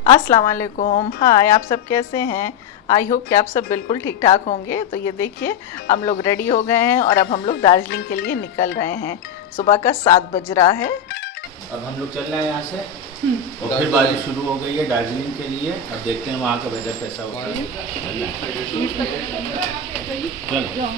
अस्सलाम वालेकुम। हाय, आप सब कैसे हैं? आई होप कि आप सब बिल्कुल ठीक ठाक होंगे। तो ये देखिए, हम लोग रेडी हो गए हैं और अब हम लोग दार्जिलिंग के लिए निकल रहे हैं। सुबह का 7 बज रहा है। अब हम लोग चल रहे हैं यहाँ से और फिर बारिश शुरू हो गई है दार्जिलिंग के लिए। अब देखते हैं वहाँ का वेदर कैसा होता है। चलो।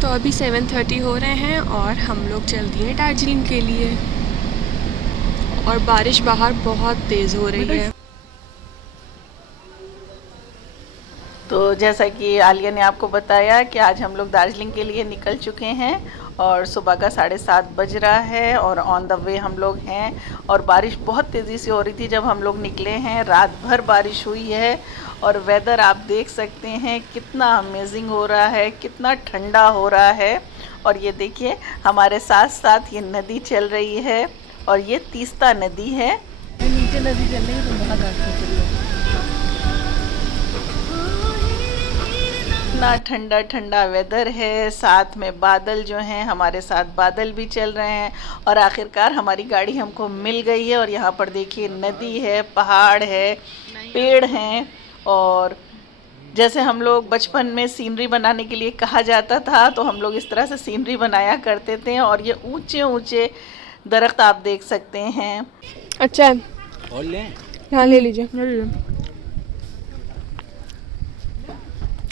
तो अभी 7:30 हो रहे हैं और हम लोग चल दिए दार्जिलिंग के लिए। और बारिश बाहर बहुत तेज़ हो रही है। तो जैसा कि आलिया ने आपको बताया कि आज हम लोग दार्जिलिंग के लिए निकल चुके हैं और सुबह का 7:30 बज रहा है और ऑन द वे हम लोग हैं। और बारिश बहुत तेज़ी से हो रही थी जब हम लोग निकले हैं। रात भर बारिश हुई है और वेदर आप देख सकते हैं कितना अमेजिंग हो रहा है, कितना ठंडा हो रहा है। और ये देखिए, हमारे साथ साथ ये नदी चल रही है और ये तीस्ता नदी है। नीचे नदी चल रही है तो बहुत आगे चल रही है। इतना ठंडा ठंडा वेदर है, साथ में बादल जो हैं, हमारे साथ बादल भी चल रहे हैं। और आखिरकार हमारी गाड़ी हमको मिल गई है और यहाँ पर देखिए नदी है, पहाड़ है, पेड़ हैं। और जैसे हम लोग बचपन में सीनरी बनाने के लिए कहा जाता था, तो हम लोग इस तरह से सीनरी बनाया करते थे। और ये ऊंचे ऊंचे दरख्त आप देख सकते हैं। अच्छा है, और लें। हाँ ले लीजिए।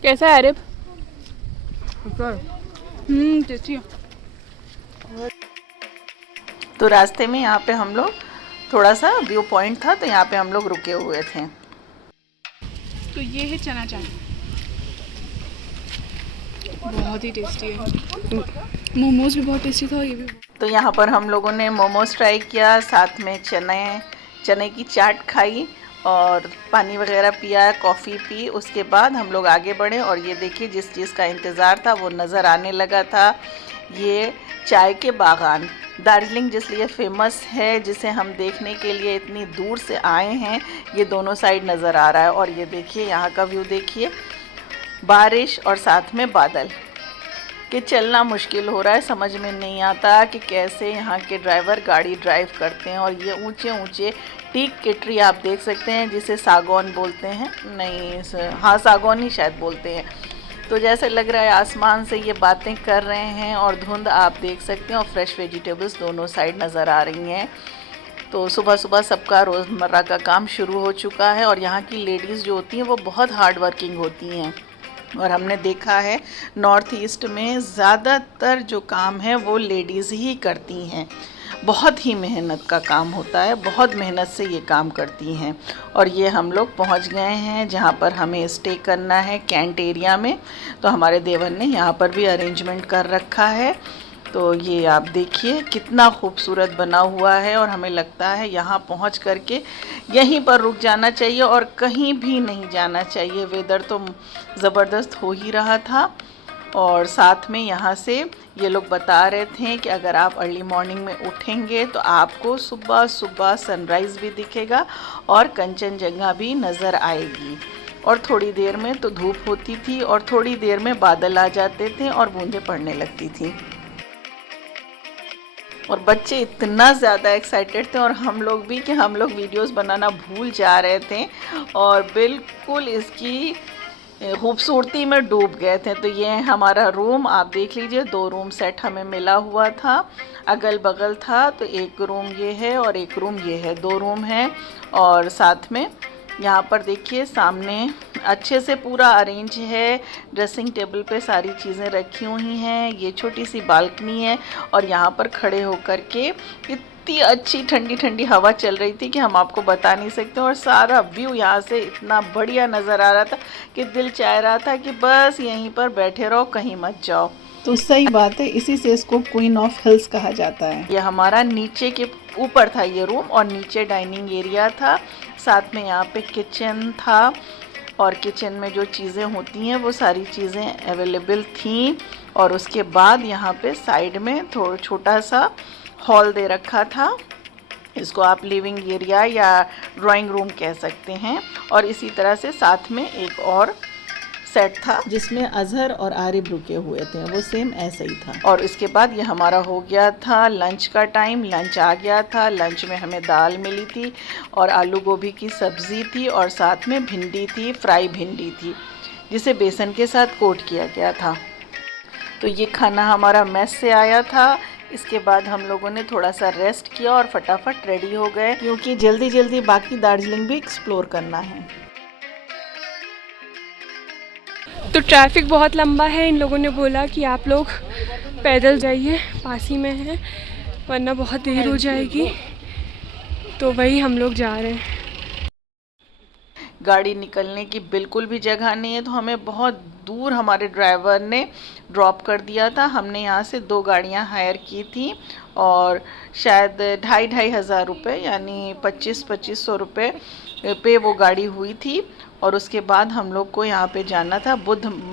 कैसा है आरिफ? टेस्टी है। तो रास्ते में यहाँ पे हम लोग थोड़ा सा व्यू पॉइंट था, तो यहाँ पे हम लोग रुके हुए थे। तो ये है चना चाट, बहुत ही टेस्टी है। मोमोज भी बहुत टेस्टी था, ये भी। तो यहाँ पर हम लोगों ने मोमोज ट्राई किया, साथ में चने की चाट खाई और पानी वगैरह पिया, कॉफ़ी पी। उसके बाद हम लोग आगे बढ़े और ये देखिए, जिस चीज़ का इंतज़ार था वो नज़र आने लगा था। ये चाय के बागान, दार्जिलिंग जिस लिए फ़ेमस है, जिसे हम देखने के लिए इतनी दूर से आए हैं, ये दोनों साइड नज़र आ रहा है। और ये देखिए, यहाँ का व्यू देखिए, बारिश और साथ में बादल कि चलना मुश्किल हो रहा है। समझ में नहीं आता कि कैसे यहाँ के ड्राइवर गाड़ी ड्राइव करते हैं। और ये ऊंचे ऊंचे टीक के ट्री आप देख सकते हैं, जिसे सागौन बोलते हैं। नहीं, हाँ, सागौन ही शायद बोलते हैं। तो जैसे लग रहा है आसमान से ये बातें कर रहे हैं। और धुंध आप देख सकते हैं और फ्रेश वेजिटेबल्स दोनों साइड नज़र आ रही हैं। तो सुबह सुबह सबका रोज़मर्रा का काम शुरू हो चुका है। और यहाँ की लेडीज़ जो होती हैं वो बहुत हार्ड वर्किंग होती हैं। और हमने देखा है नॉर्थ ईस्ट में ज़्यादातर जो काम है वो लेडीज़ ही करती हैं। बहुत ही मेहनत का काम होता है, बहुत मेहनत से ये काम करती हैं। और ये हम लोग पहुंच गए हैं जहाँ पर हमें स्टे करना है, कैंट एरिया में। तो हमारे देवर ने यहाँ पर भी अरेंजमेंट कर रखा है। तो ये आप देखिए कितना खूबसूरत बना हुआ है। और हमें लगता है यहाँ पहुँच करके यहीं पर रुक जाना चाहिए और कहीं भी नहीं जाना चाहिए। वेदर तो ज़बरदस्त हो ही रहा था। और साथ में यहाँ से ये लोग बता रहे थे कि अगर आप अर्ली मॉर्निंग में उठेंगे तो आपको सुबह सुबह सनराइज़ भी दिखेगा और कंचनजंगा भी नज़र आएगी। और थोड़ी देर में तो धूप होती थी और थोड़ी देर में बादल आ जाते थे और बूंदें पड़ने लगती थी। और बच्चे इतना ज़्यादा एक्साइटेड थे और हम लोग भी, कि हम लोग वीडियोस बनाना भूल जा रहे थे और बिल्कुल इसकी खूबसूरती में डूब गए थे। तो ये हमारा रूम आप देख लीजिए, 2 रूम सेट हमें मिला हुआ था, अगल बगल था। तो एक रूम ये है और एक रूम ये है, 2 रूम हैं। और साथ में यहाँ पर देखिए सामने अच्छे से पूरा अरेंज है, ड्रेसिंग टेबल पे सारी चीज़ें रखी हुई हैं। ये छोटी सी बालकनी है और यहाँ पर खड़े होकर के इतनी अच्छी ठंडी ठंडी हवा चल रही थी कि हम आपको बता नहीं सकते। और सारा व्यू यहाँ से इतना बढ़िया नज़र आ रहा था कि दिल चाह रहा था कि बस यहीं पर बैठे रहो, कहीं मत जाओ। तो सही बात है, इसी से इसको क्वीन ऑफ हिल्स कहा जाता है। ये हमारा नीचे के ऊपर था ये रूम और नीचे डाइनिंग एरिया था। साथ में यहाँ पे किचन था और किचन में जो चीज़ें होती हैं वो सारी चीज़ें अवेलेबल थीं। और उसके बाद यहाँ पे साइड में थोड़ा छोटा सा हॉल दे रखा था इसको आप लिविंग एरिया या ड्राइंग रूम कह सकते हैं। और इसी तरह से साथ में एक और सेट था जिसमें अजहर और आरिब रुके हुए थे, वो सेम ऐसा ही था। और इसके बाद ये हमारा हो गया था लंच का टाइम। लंच आ गया था। लंच में हमें दाल मिली थी और आलू गोभी की सब्ज़ी थी और साथ में भिंडी थी, फ्राई भिंडी थी जिसे बेसन के साथ कोट किया गया था। तो ये खाना हमारा मेस से आया था। इसके बाद हम लोगों ने थोड़ा सा रेस्ट किया और फटाफट रेडी हो गए क्योंकि जल्दी जल्दी बाकी दार्जिलिंग भी एक्सप्लोर करना है। तो ट्रैफिक बहुत लंबा है। इन लोगों ने बोला कि आप लोग पैदल जाइए, पास ही में है, वरना बहुत देर हो जाएगी। तो वही हम लोग जा रहे हैं। गाड़ी निकलने की बिल्कुल भी जगह नहीं है, तो हमें बहुत दूर हमारे ड्राइवर ने ड्रॉप कर दिया था। हमने यहाँ से 2 गाड़ियाँ हायर की थी और शायद 2,500 हज़ार रुपये यानी 2500 रुपये पे वो गाड़ी हुई थी। और उसके बाद हम लोग को यहाँ पे जाना था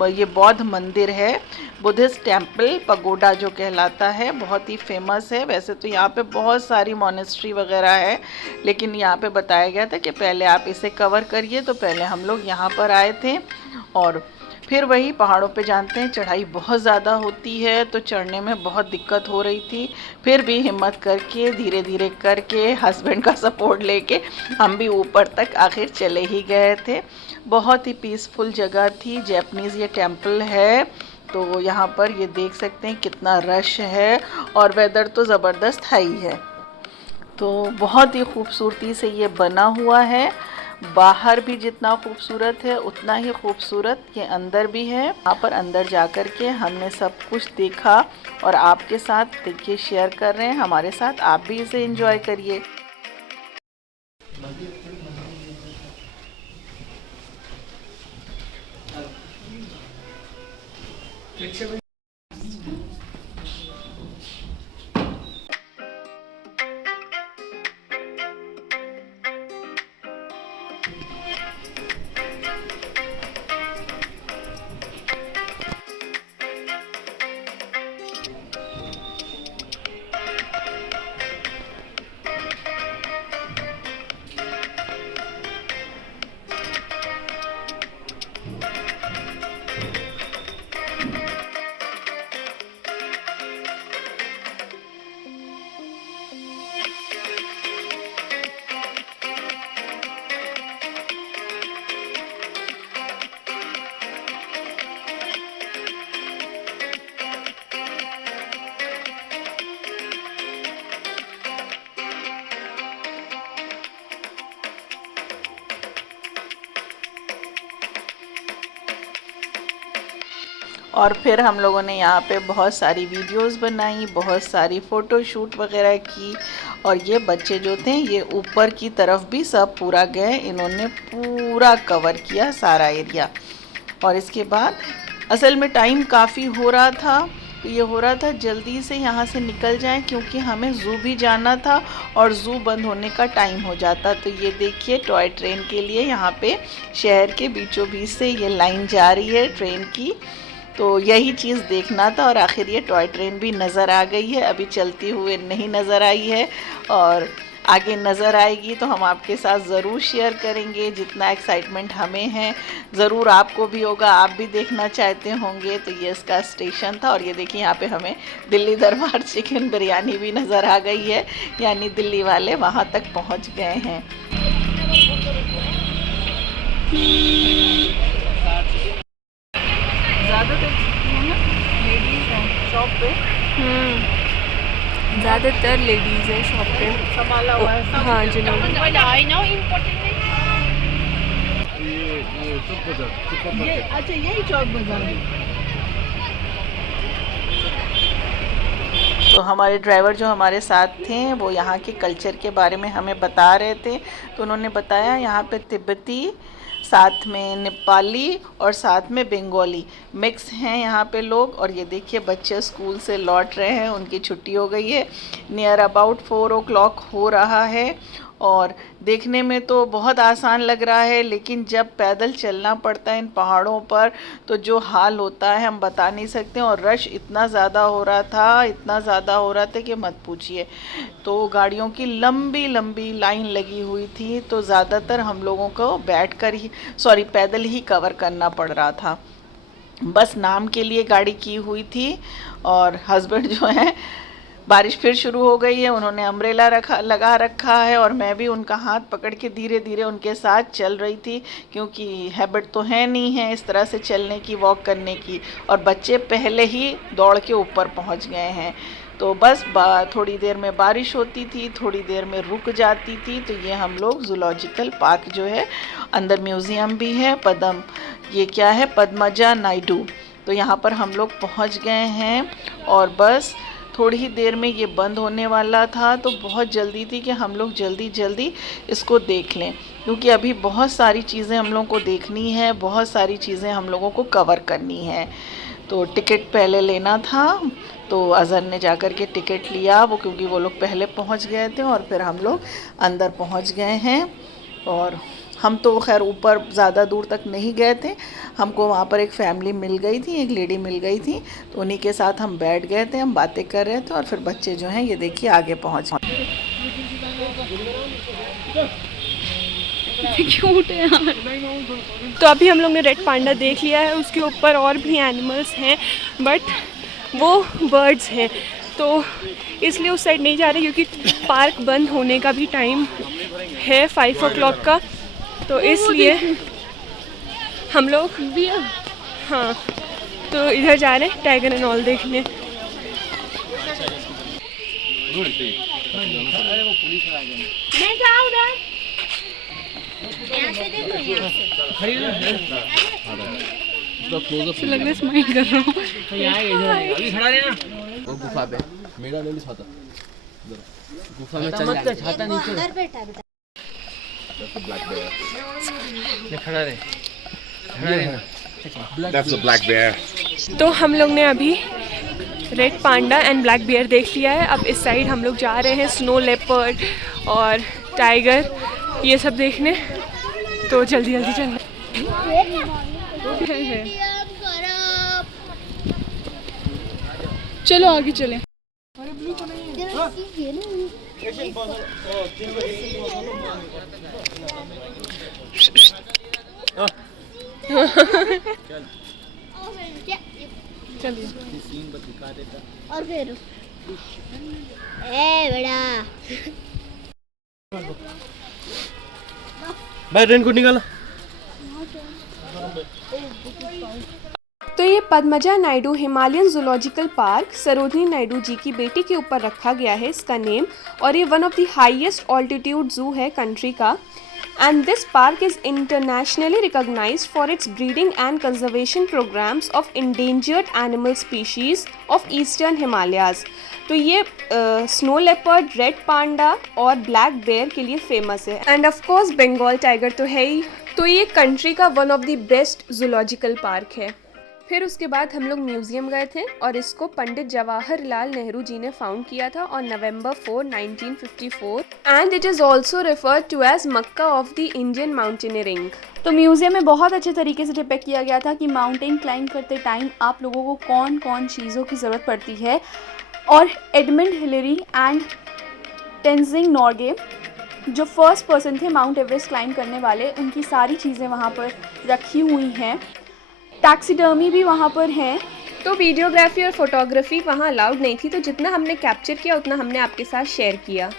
ये बौद्ध मंदिर है, बुद्धिस्ट टेम्पल पगोडा जो कहलाता है, बहुत ही फेमस है। वैसे तो यहाँ पे बहुत सारी मोनेस्ट्री वगैरह है, लेकिन यहाँ पे बताया गया था कि पहले आप इसे कवर करिए, तो पहले हम लोग यहाँ पर आए थे। और फिर वही पहाड़ों पे जानते हैं चढ़ाई बहुत ज़्यादा होती है, तो चढ़ने में बहुत दिक्कत हो रही थी। फिर भी हिम्मत करके धीरे धीरे करके हस्बैंड का सपोर्ट लेके हम भी ऊपर तक आखिर चले ही गए थे। बहुत ही पीसफुल जगह थी। जैपनीज़ ये टेम्पल है, तो यहाँ पर ये देख सकते हैं कितना रश है और वेदर तो ज़बरदस्त है ही है। तो बहुत ही खूबसूरती से ये बना हुआ है। बाहर भी जितना खूबसूरत है उतना ही खूबसूरत ये अंदर भी है। यहाँ पर अंदर जा कर के हमने सब कुछ देखा और आपके साथ देखिए शेयर कर रहे हैं हमारे साथ। आप भी इसे एंजॉय करिए। और फिर हम लोगों ने यहाँ पे बहुत सारी वीडियोस बनाई, बहुत सारी फ़ोटो शूट वगैरह की। और ये बच्चे जो थे ये ऊपर की तरफ भी सब पूरा गए, इन्होंने पूरा कवर किया सारा एरिया। और इसके बाद असल में टाइम काफ़ी हो रहा था, तो ये हो रहा था जल्दी से यहाँ से निकल जाएं क्योंकि हमें ज़ू भी जाना था और ज़ू बंद होने का टाइम हो जाता। तो ये देखिए टॉय ट्रेन के लिए यहाँ पे शहर के बीचों बीच से ये लाइन जा रही है ट्रेन की, तो यही चीज़ देखना था। और आखिर ये टॉय ट्रेन भी नज़र आ गई है, अभी चलती हुए नहीं नज़र आई है और आगे नज़र आएगी तो हम आपके साथ ज़रूर शेयर करेंगे। जितना एक्साइटमेंट हमें है ज़रूर आपको भी होगा, आप भी देखना चाहते होंगे। तो ये इसका स्टेशन था और ये देखिए यहाँ पे हमें दिल्ली दरबार चिकन बिरयानी भी नज़र आ गई है, यानी दिल्ली वाले वहाँ तक पहुँच गए हैं। ज़्यादातर लेडीज़ हैं शॉप पे, ज़्यादातर लेडीज़ है शॉप पे, संभाला हुआ है। हाँ जिन्होंने ये अच्छा यही चौक बाजार है। तो हमारे ड्राइवर जो हमारे साथ थे वो यहाँ के कल्चर के बारे में हमें बता रहे थे। तो उन्होंने बताया यहाँ पे तिब्बती, साथ में नेपाली और साथ में बंगाली मिक्स हैं यहाँ पे लोग। और ये देखिए बच्चे स्कूल से लौट रहे हैं, उनकी छुट्टी हो गई है, नियर अबाउट 4 o'clock हो रहा है। और देखने में तो बहुत आसान लग रहा है, लेकिन जब पैदल चलना पड़ता है इन पहाड़ों पर तो जो हाल होता है हम बता नहीं सकते। और रश इतना ज़्यादा हो रहा था, इतना ज़्यादा हो रहा था कि मत पूछिए। तो गाड़ियों की लंबी लंबी लाइन लगी हुई थी, तो ज़्यादातर हम लोगों को पैदल ही कवर करना पड़ रहा था। बस नाम के लिए गाड़ी की हुई थी। और हस्बैंड जो है, बारिश फिर शुरू हो गई है, उन्होंने अम्ब्रेला लगा रखा है और मैं भी उनका हाथ पकड़ के धीरे धीरे उनके साथ चल रही थी, क्योंकि हैबिट तो है नहीं है इस तरह से चलने की, वॉक करने की। और बच्चे पहले ही दौड़ के ऊपर पहुंच गए हैं। तो बस थोड़ी देर में बारिश होती थी, थोड़ी देर में रुक जाती थी। तो ये हम लोग जूलॉजिकल पार्क जो है, अंदर म्यूज़ियम भी है, ये क्या है, पद्मजा नायडू। तो यहाँ पर हम लोग पहुँच गए हैं और बस थोड़ी ही देर में ये बंद होने वाला था। तो बहुत जल्दी थी कि हम लोग जल्दी जल्दी इसको देख लें, क्योंकि अभी बहुत सारी चीज़ें हम लोगों को देखनी है, बहुत सारी चीज़ें हम लोगों को कवर करनी है। तो टिकट पहले लेना था, तो अज़हर ने जाकर के टिकट लिया वो, क्योंकि वो लोग पहले पहुंच गए थे और फिर हम लोग अंदर पहुंच गए हैं। और हम तो खैर ऊपर ज़्यादा दूर तक नहीं गए थे, हमको वहाँ पर एक फैमिली मिल गई थी, एक लेडी मिल गई थी, तो उन्हीं के साथ हम बैठ गए थे, हम बातें कर रहे थे। और फिर बच्चे जो हैं ये देखिए आगे पहुँच क्यूट है यार। तो अभी हम लोग ने रेड पांडा देख लिया है, उसके ऊपर और भी एनिमल्स हैं बट वो बर्ड्स हैं, तो इसलिए उस साइड नहीं जा रहे, क्योंकि पार्क बंद होने का भी टाइम है 5 o'clock का। तो इसलिए हम लोग हाँ, तो इधर जा रहे हैं टाइगर एंड ऑल देखने। मैं जाऊँ उधर, यहाँ से देखो, यहाँ से लग रहा है स्माइल कर रहा हूँ। वो गुफा पे मेरा ले छाता, गुफा में चल जाएगा, छाता नीचे अंदर बैठा बेटा। खड़ा रहे। That's a black bear. तो हम लोग ने अभी red panda and black bear देख लिया है। अब इस साइड हम लोग जा रहे हैं स्नो लेपर्ड और टाइगर, ये सब देखने। तो जल्दी जल्दी चलना। चलो आगे चलें। चलिए। और फिर बड़ा भाई रेन कोट निकाला। तो ये Padmaja Naidu Himalayan zoological park Sarojini Naidu ji की बेटी के ऊपर रखा गया है इसका नेम, और ये one of the highest altitude जू है कंट्री का। And this park is internationally recognized for its breeding and conservation programs of endangered animal species of eastern Himalayas. तो ये स्नो लेपर्ड, रेड पांडा और ब्लैक बेयर के लिए famous है, and of course Bengal tiger तो है ही। तो ये कंट्री का one of the best zoological park है। फिर उसके बाद हम लोग म्यूज़ियम गए थे, और इसको पंडित जवाहरलाल नेहरू जी ने फाउंड किया था on November 4, 1954, and it is also referred to as Mecca of the Indian mountaineering. तो म्यूज़ियम में बहुत अच्छे तरीके से डिपेक्ट किया गया था कि माउंटेन क्लाइंब करते टाइम आप लोगों को कौन कौन चीज़ों की ज़रूरत पड़ती है, और Edmund Hillary and Tenzing Norgay जो फर्स्ट पर्सन थे माउंट एवरेस्ट क्लाइंब करने वाले, उनकी सारी चीज़ें वहाँ पर रखी हुई हैं। टैक्सीडर्मी भी वहाँ पर है। तो वीडियोग्राफी और फोटोग्राफी वहाँ अलाउड नहीं थी, तो जितना हमने कैप्चर किया उतना हमने आपके साथ शेयर किया।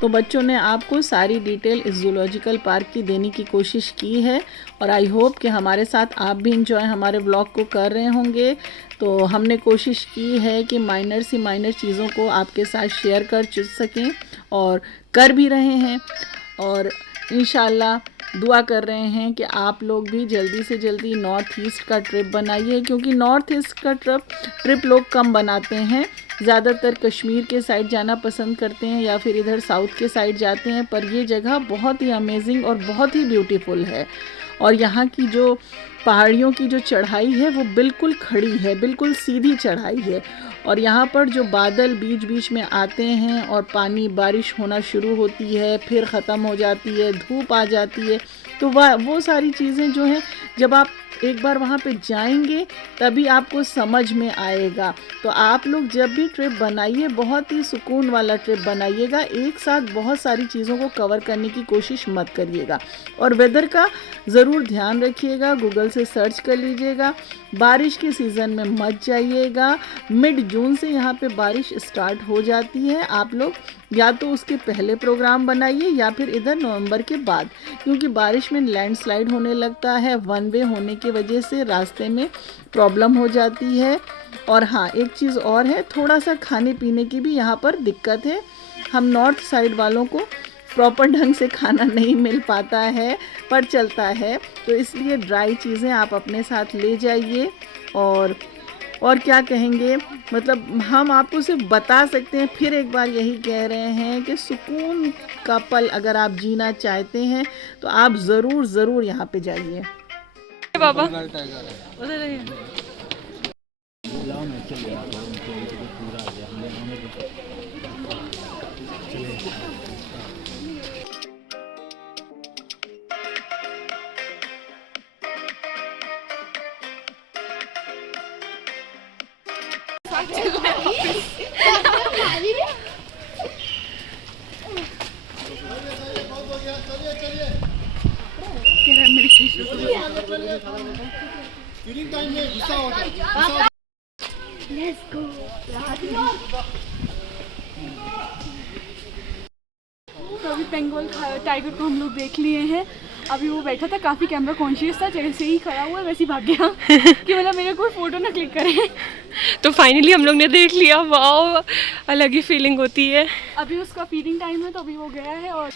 तो बच्चों ने आपको सारी डिटेल इस जूलॉजिकल पार्क की देने की कोशिश की है, और आई होप कि हमारे साथ आप भी इंजॉय हमारे ब्लॉग को कर रहे होंगे। तो हमने कोशिश की है कि माइनर से माइनर चीज़ों को आपके साथ शेयर कर सकें, और कर भी रहे हैं, और इंशाल्लाह दुआ कर रहे हैं कि आप लोग भी जल्दी से जल्दी नॉर्थ ईस्ट का ट्रिप बनाइए, क्योंकि नॉर्थ ईस्ट का ट्रिप लोग कम बनाते हैं। ज़्यादातर कश्मीर के साइड जाना पसंद करते हैं या फिर इधर साउथ के साइड जाते हैं, पर ये जगह बहुत ही अमेजिंग और बहुत ही ब्यूटीफुल है। और यहाँ की जो पहाड़ियों की जो चढ़ाई है वो बिल्कुल खड़ी है, बिल्कुल सीधी चढ़ाई है। और यहाँ पर जो बादल बीच बीच में आते हैं और पानी बारिश होना शुरू होती है, फिर ख़त्म हो जाती है, धूप आ जाती है, तो वो सारी चीज़ें जो हैं जब आप एक बार वहाँ पे जाएंगे तभी आपको समझ में आएगा। तो आप लोग जब भी ट्रिप बनाइए बहुत ही सुकून वाला ट्रिप बनाइएगा, एक साथ बहुत सारी चीज़ों को कवर करने की कोशिश मत करिएगा। और वेदर का ज़रूर ध्यान रखिएगा, गूगल से सर्च कर लीजिएगा। बारिश के सीज़न में मत जाइएगा, मिड जून से यहाँ पे बारिश स्टार्ट हो जाती है। आप लोग या तो उसके पहले प्रोग्राम बनाइए या फिर इधर नवंबर के बाद, क्योंकि बारिश में लैंडस्लाइड होने लगता है, वन वे होने की वजह से रास्ते में प्रॉब्लम हो जाती है। और हाँ, एक चीज़ और है, थोड़ा सा खाने पीने की भी यहाँ पर दिक्कत है। हम नॉर्थ साइड वालों को प्रॉपर ढंग से खाना नहीं मिल पाता है, पर चलता है, तो इसलिए ड्राई चीज़ें आप अपने साथ ले जाइए। और क्या कहेंगे, मतलब हम आपको सिर्फ बता सकते हैं, फिर एक बार यही कह रहे हैं कि सुकून का पल अगर आप जीना चाहते हैं तो आप ज़रूर यहाँ पे जाइए। बाबा तो अभी बंगाल टाइगर को हम लोग देख लिए हैं। अभी वो बैठा था, काफ़ी कैमरा कॉन्शियस था, जैसे ही खड़ा हुआ वैसे ही भाग गया कि मतलब मेरे कोई फ़ोटो ना क्लिक करे। तो फाइनली हम लोग ने देख लिया, वाह अलग ही फीलिंग होती है। अभी उसका फीडिंग टाइम है तो अभी वो गया है। और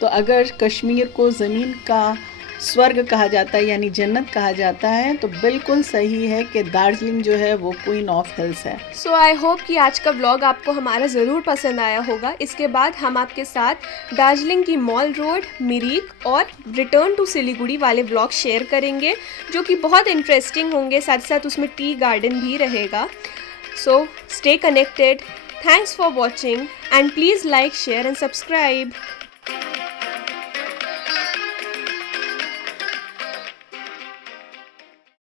तो अगर कश्मीर को ज़मीन का स्वर्ग कहा जाता है यानी जन्नत कहा जाता है, तो बिल्कुल सही है कि दार्जिलिंग जो है वो क्वीन ऑफ हिल्स है। सो आई होप कि आज का व्लॉग आपको हमारा ज़रूर पसंद आया होगा। इसके बाद हम आपके साथ दार्जिलिंग की मॉल रोड, मिरिक और रिटर्न टू सिलीगुड़ी वाले व्लॉग शेयर करेंगे, जो कि बहुत इंटरेस्टिंग होंगे। साथ साथ उसमें टी गार्डन भी रहेगा। So stay connected, thanks for watching and please like, share and subscribe.